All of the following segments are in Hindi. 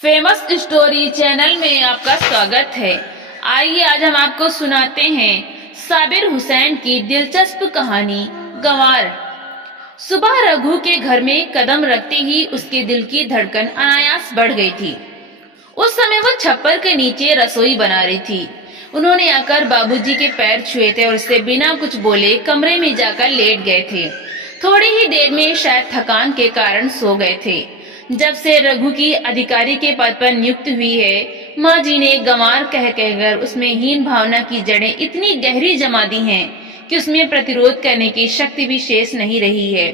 फेमस स्टोरी चैनल में आपका स्वागत है। आइए आज हम आपको सुनाते हैं साबिर हुसैन की दिलचस्प कहानी गंवार। सुबह रघु के घर में कदम रखते ही उसके दिल की धड़कन अनायास बढ़ गई थी। उस समय वो छप्पर के नीचे रसोई बना रही थी। उन्होंने आकर बाबूजी के पैर छुए थे और उससे बिना कुछ बोले कमरे में जाकर लेट गए थे। थोड़ी ही देर में शायद थकान के कारण सो गए थे। जब से रघु की अधिकारी के पद पर नियुक्त हुई है, माँ जी ने गंवार कह कहकर उसमें हीन भावना की जड़ें इतनी गहरी जमा दी हैं कि उसमें प्रतिरोध करने की शक्ति भी शेष नहीं रही है।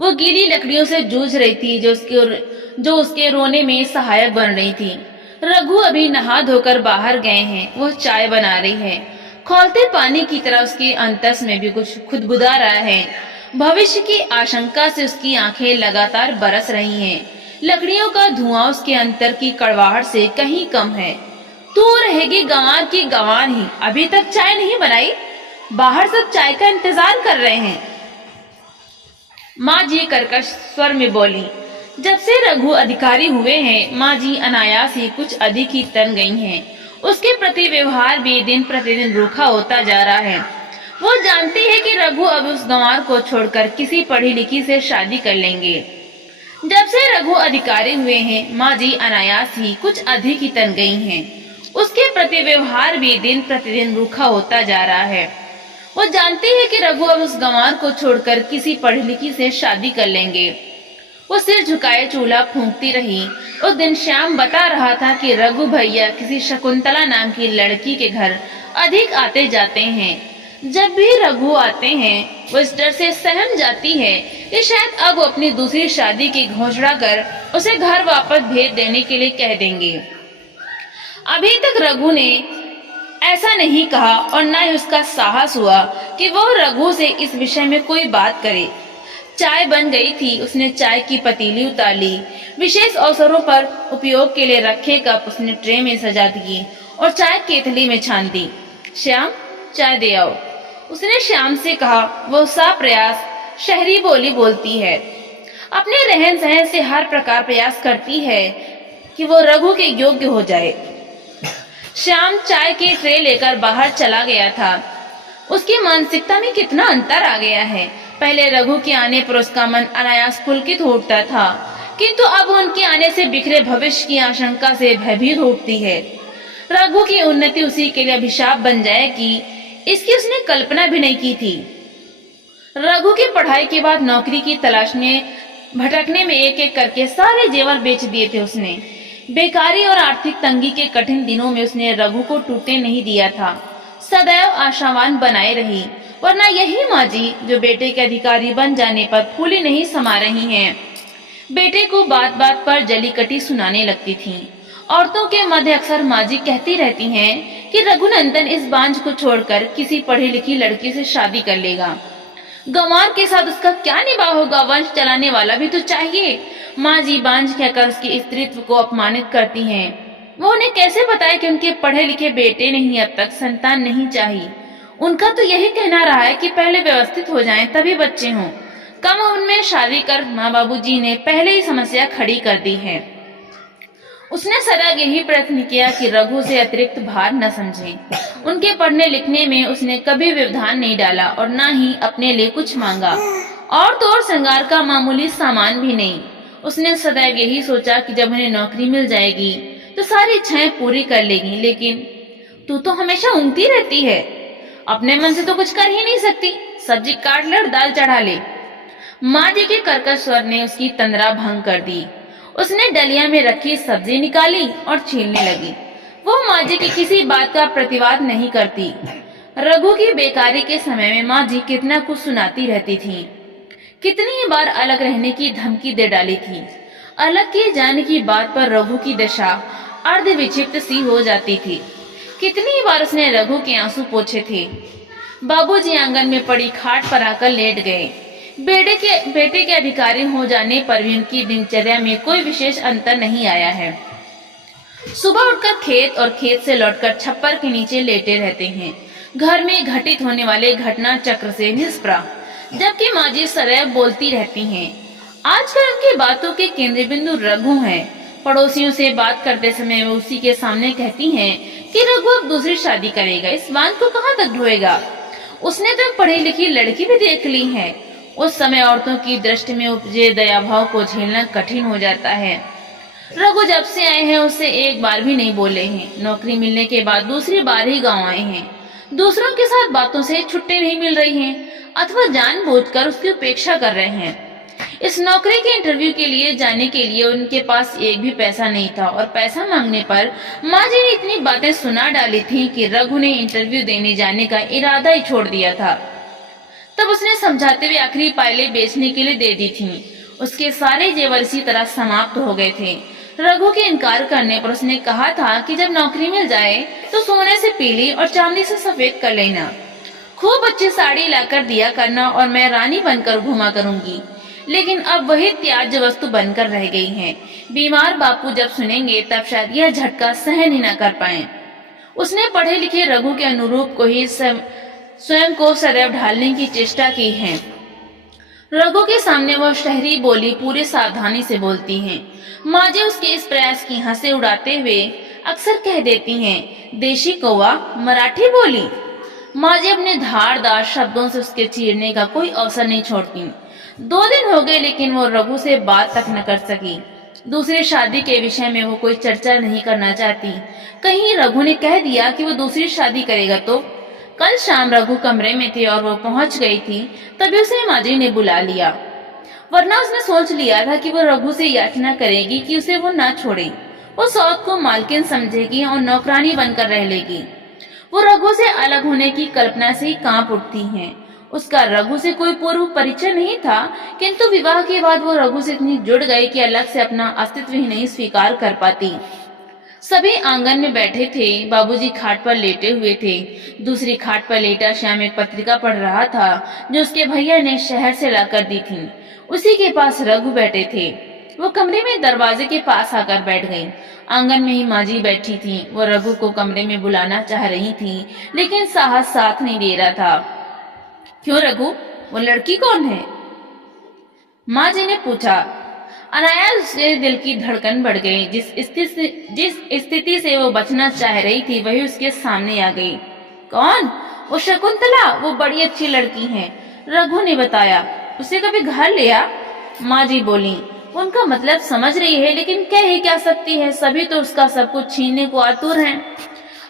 वो गीली लकड़ियों से जूझ रही थी जो उसके रोने में सहायक बन रही थी। रघु अभी नहा धोकर बाहर गए हैं। वो चाय बना रही है। खौलते पानी की तरह उसके अंतस में भी कुछ खुदबुदा रहा है। भविष्य की आशंका से उसकी आंखें लगातार बरस रही हैं। लकड़ियों का धुआं उसके अंतर की कड़वाहट से कहीं कम है। तू रहेगी गंवार की गंवार ही। अभी तक चाय नहीं बनाई? बाहर सब चाय का इंतजार कर रहे हैं। माँ जी कर्कश स्वर में बोली। जब से रघु अधिकारी हुए हैं, माँ जी अनायास ही कुछ अधिक ही तन गई हैं। उसके प्रति व्यवहार भी दिन प्रतिदिन रूखा होता जा रहा है। वो जानती है कि रघु अब उस गंवार को छोड़कर किसी पढ़ी लिखी से शादी कर लेंगे। जब से रघु अधिकारी हुए हैं, माँ जी अनायास ही कुछ अधिक ही तन गई हैं। उसके प्रति व्यवहार भी दिन प्रतिदिन रूखा होता जा रहा है। वो जानती है कि रघु अब उस गंवार को छोड़कर किसी पढ़ी लिखी से शादी कर लेंगे। वो सिर झुकाए चूल्हा फूंकती रही। उस दिन श्याम बता रहा था कि रघु भैया किसी शकुंतला नाम की लड़की के घर अधिक आते जाते हैं। जब भी रघु आते हैं, वो इस डर से सहम जाती है कि शायद अब वो अपनी दूसरी शादी की घोषणा कर उसे घर वापस भेज देने के लिए कह देंगे। अभी तक रघु ने ऐसा नहीं कहा और न ही उसका साहस हुआ कि वो रघु से इस विषय में कोई बात करे। चाय बन गई थी। उसने चाय की पतीली उतार ली। विशेष अवसरों पर उपयोग के लिए रखे कप उसने ट्रे में सजा दिए और चाय केतली में छान दी। श्याम, चाय दे आओ, उसने श्याम से कहा। वो साप्रयास शहरी बोली बोलती है। अपने रहन सहन से हर प्रकार प्रयास करती है कि वो रघु के योग्य हो जाए। श्याम चाय की ट्रे लेकर बाहर चला गया था। उसकी मानसिकता में कितना अंतर आ गया है। पहले रघु के आने पर उसका मन अनायास पुलकित हो उठता था, किंतु अब उनके आने से बिखरे भविष्य की आशंका से भयभीत हो उठती है। रघु की उन्नति उसी के लिए अभिशाप बन जाएगी, इसकी उसने कल्पना भी नहीं की थी। रघु की पढ़ाई के बाद नौकरी की तलाश में भटकने में एक एक करके सारे जेवर बेच दिए थे उसने। बेकारी और आर्थिक तंगी के कठिन दिनों में उसने रघु को टूटने नहीं दिया था। सदैव आशावान बनाए रही। वरना यही माँ जी जो बेटे के अधिकारी बन जाने पर फूली नहीं समा रही हैं, बेटे को बात बात पर जलीकटी सुनाने लगती थीं। औरतों के मध्य अक्सर माँ जी कहती रहती हैं कि रघुनंदन इस बांझ को छोड़कर किसी पढ़ी लिखी लड़की से शादी कर लेगा। गंवार के साथ उसका क्या निभाव होगा? वंश चलाने वाला भी तो चाहिए। माँ जी बांझ कहकर उसके स्त्रीत्व को अपमानित करती हैं। वो उन्हें कैसे बताए कि उनके पढ़े लिखे बेटे नहीं, अब तक संतान नहीं चाहिए। उनका तो यही कहना रहा है कि पहले व्यवस्थित हो जाएं, तभी बच्चे हों। कम उम्र में शादी कर माँ बाबूजी ने पहले ही समस्या खड़ी कर दी है। उसने सदा यही प्रयत्न किया कि रघु से अतिरिक्त भार न समझें। उनके पढ़ने लिखने में उसने कभी व्यवधान नहीं डाला और न ही अपने लिए कुछ मांगा, और तो और श्रृंगार का मामूली सामान भी नहीं। उसने सदैव यही सोचा कि जब उन्हें नौकरी मिल जाएगी तो सारी इच्छाएं पूरी कर लेगी। लेकिन तू तो हमेशा ऊँगती रहती है, अपने मन से तो कुछ कर ही नहीं सकती। सब्जी काट ले और दाल चढ़ा ले। माँ जी के कर्कश स्वर ने उसकी तंद्रा भंग कर दी। उसने डलिया में रखी सब्जी निकाली और छीलने लगी। वो माँ जी की किसी बात का प्रतिवाद नहीं करती। रघु की बेकारी के समय में माँ जी कितना कुछ सुनाती रहती थी। कितनी बार अलग रहने की धमकी दे डाली थी। अलग किए जाने की बात पर रघु की दशा अर्ध विक्षिप्त सी हो जाती थी। कितनी बार उसने रघु के आंसू पोंछे थे। बाबूजी आंगन में पड़ी खाट पर आकर लेट गए। बेटे के अधिकारी हो जाने पर भी उनकी दिनचर्या में कोई विशेष अंतर नहीं आया है। सुबह उठकर खेत और खेत से लौटकर छप्पर के नीचे लेटे रहते हैं, घर में घटित होने वाले घटना चक्र से निष्प्रभ, जबकि माँ जी सदैव बोलती रहती हैं। आजकल उनकी बातों के केंद्र बिंदु रघु हैं। पड़ोसियों से बात करते समय वो उसी के सामने कहती हैं कि रघु अब दूसरी शादी करेगा, इस बात को कहाँ तक ढोएगा। उसने तो एक पढ़ी लिखी लड़की भी देख ली है। उस समय औरतों की दृष्टि में उपजे दया भाव को झेलना कठिन हो जाता है। रघु जब से आए हैं उससे एक बार भी नहीं बोले हैं। नौकरी मिलने के बाद दूसरी बार ही गांव आए हैं। दूसरों के साथ बातों से छुट्टी नहीं मिल रही हैं अथवा जानबूझकर उसकी उपेक्षा कर रहे हैं। इस नौकरी के इंटरव्यू के लिए जाने के लिए उनके पास एक भी पैसा नहीं था और पैसा मांगने पर माँ जी ने इतनी बातें सुना डाली थी कि रघु ने इंटरव्यू देने जाने का इरादा ही छोड़ दिया था। तब उसने समझाते हुए आखिरी पायलें बेचने के लिए दे दी थी। उसके सारे जेवर इसी तरह समाप्त हो गए थे। रघु के इनकार करने पर उसने कहा था कि जब नौकरी मिल जाए तो सोने से पीली और चांदी से सफेद कर लेना, खूब अच्छी साड़ी लाकर दिया करना और मैं रानी बनकर घुमा करूंगी। लेकिन अब वही त्याज्य वस्तु बनकर रह गई हैं। बीमार बापू जब सुनेंगे तब शायद यह झटका सहन ही न कर पाए। उसने पढ़े लिखे रघु के अनुरूप को ही स्वयं को सदैव ढालने की चेष्टा की है। रघु के सामने वह शहरी बोली पूरी सावधानी से बोलती हैं। माँ जी उसके इस प्रयास की हंसी उड़ाते हुए अक्सर कह देती हैं, देशी कौवा मराठी बोली। माँ जी अपने धारदार शब्दों से उसके चीरने का कोई अवसर नहीं छोड़ती। 2 दिन हो गए लेकिन वो रघु से बात तक न कर सकी। दूसरी शादी के विषय में वो कोई चर्चा नहीं करना चाहती। कहीं रघु ने कह दिया कि वो दूसरी शादी करेगा तो। कल शाम रघु कमरे में थे और वो पहुंच गई थी, तभी उसे माँ जी ने बुला लिया। वरना उसने सोच लिया था कि वो रघु से याचना करेगी कि उसे वो ना छोड़े। वो सौत को मालकिन समझेगी और नौकरानी बनकर रह लेगी। वो रघु से अलग होने की कल्पना से ही कांप उठती हैं। उसका रघु से कोई पूर्व परिचय नहीं था, किंतु विवाह के बाद वो रघु से इतनी जुड़ गई कि अलग से अपना अस्तित्व ही नहीं स्वीकार कर पाती। सभी आंगन में बैठे थे। बाबूजी खाट पर लेटे हुए थे। दूसरी खाट पर लेटा श्याम एक पत्रिका पढ़ रहा था जो उसके भैया ने शहर से लाकर दी थी। उसी के पास रघु बैठे थे। वो कमरे में दरवाजे के पास आकर बैठ गई। आंगन में ही माँ जी बैठी थी। वो रघु को कमरे में बुलाना चाह रही थी लेकिन साहस साथ नहीं दे रहा था। क्यों रघु, वो लड़की कौन है? माँ जी ने पूछा। अनायास उसके दिल की धड़कन बढ़ गई। जिस स्थिति से वो बचना चाह रही थी वही उसके सामने आ गई। कौन? वो शकुंतला, वो बड़ी अच्छी लड़की है, रघु ने बताया। उसे कभी घर ले आ? माँ जी बोली। उनका मतलब समझ रही है लेकिन कह ही क्या सकती है, सभी तो उसका सब कुछ छीनने को आतुर हैं।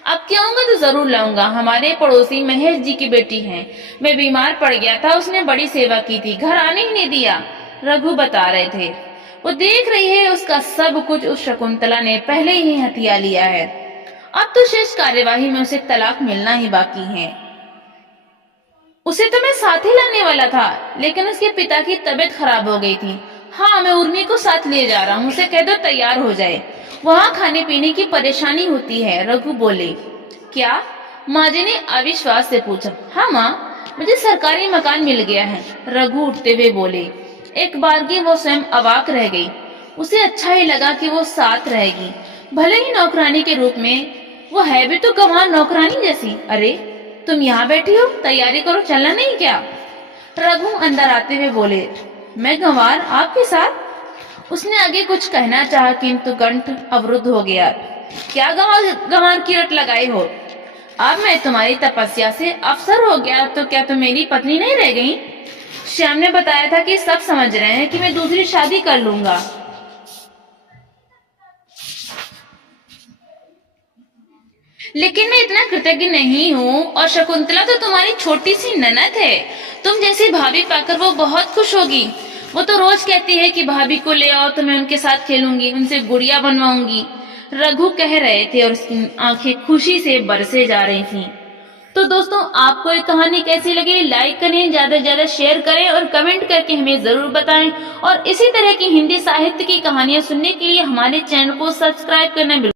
अब क्या आऊंगा तो जरूर लाऊंगा। हमारे पड़ोसी महेश जी की बेटी है। मैं बीमार पड़ गया था, उसने बड़ी सेवा की थी, घर आने ही नहीं दिया, रघु बता रहे थे। वो देख रही है उसका सब कुछ उस शकुंतला ने पहले ही हथिया लिया है। अब तो शेष कार्यवाही में उसे तलाक मिलना ही बाकी है। उसे तो मैं साथ ही लाने वाला था लेकिन उसके पिता की तबीयत खराब हो गई थी। हाँ, मैं उर्मी को साथ ले जा रहा हूँ, उसे कह दो तैयार हो जाए, वहाँ खाने पीने की परेशानी होती है, रघु बोले। क्या? माँ जी ने अविश्वास से पूछा। हाँ माँ, मुझे सरकारी मकान मिल गया है, रघु उठते हुए बोले। एक बार की वो स्वयं अवाक रह गई। उसे अच्छा ही लगा कि वो साथ रहेगी, भले ही नौकरानी के रूप में। वो है भी तो गंवार नौकरानी जैसी। अरे तुम यहाँ बैठी हो, तैयारी करो, चलना नहीं क्या? रघु अंदर आते हुए बोले। मैं गंवार आपके साथ? उसने आगे कुछ कहना चाहा किंतु कंठ अवरुद्ध हो गया। क्या गंवार की रट लगाई हो? अब मैं तुम्हारी तपस्या से अवसर हो गया तो क्या तुम मेरी पत्नी नहीं रह गई? श्याम ने बताया था कि सब समझ रहे हैं कि मैं दूसरी शादी कर लूंगा। लेकिन मैं इतना कृतज्ञ नहीं हूँ, और शकुंतला तो तुम्हारी छोटी सी ननद है। तुम जैसी भाभी पाकर वो बहुत खुश होगी। वो तो रोज कहती है कि भाभी को ले आओ तो मैं उनके साथ खेलूंगी, उनसे गुड़िया बनवाऊंगी, रघु कह रहे थे और उसकी आंखें खुशी से बरसे जा रही थीं। तो दोस्तों, आपको ये कहानी कैसी लगी? लाइक करें, ज्यादा से ज्यादा शेयर करें और कमेंट करके हमें जरूर बताएं। और इसी तरह की हिंदी साहित्य की कहानियां सुनने के लिए हमारे चैनल को सब्सक्राइब करना